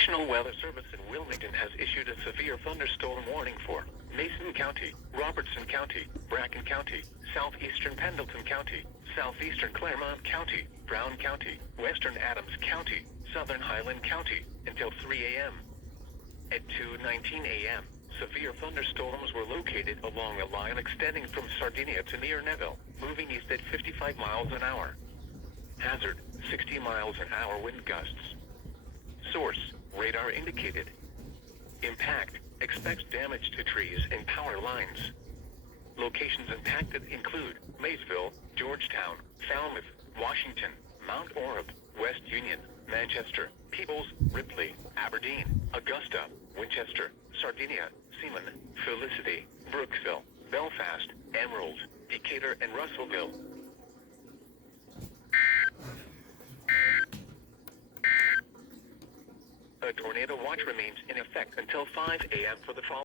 National Weather Service in Wilmington has issued a severe thunderstorm warning for Mason County, Robertson County, Bracken County, southeastern Pendleton County, southeastern Claremont County, Brown County, western Adams County, southern Highland County, until 3 a.m. At 2:19 a.m., severe thunderstorms were located along a line extending from Sardinia to near Neville, moving east at 55 miles an hour. Hazard, 60 miles an hour wind gusts. Source, radar indicated. Impact, expects damage to trees and power lines. Locations impacted include Maysville, Georgetown, Falmouth, Washington, Mount Orab, West Union, Manchester, Peebles, Ripley, Aberdeen, Augusta, Winchester, Sardinia, Seaman, Felicity, Brooksville, Belfast, Emerald, Decatur, and Russellville. A tornado watch remains in effect until 5 a.m. for the following.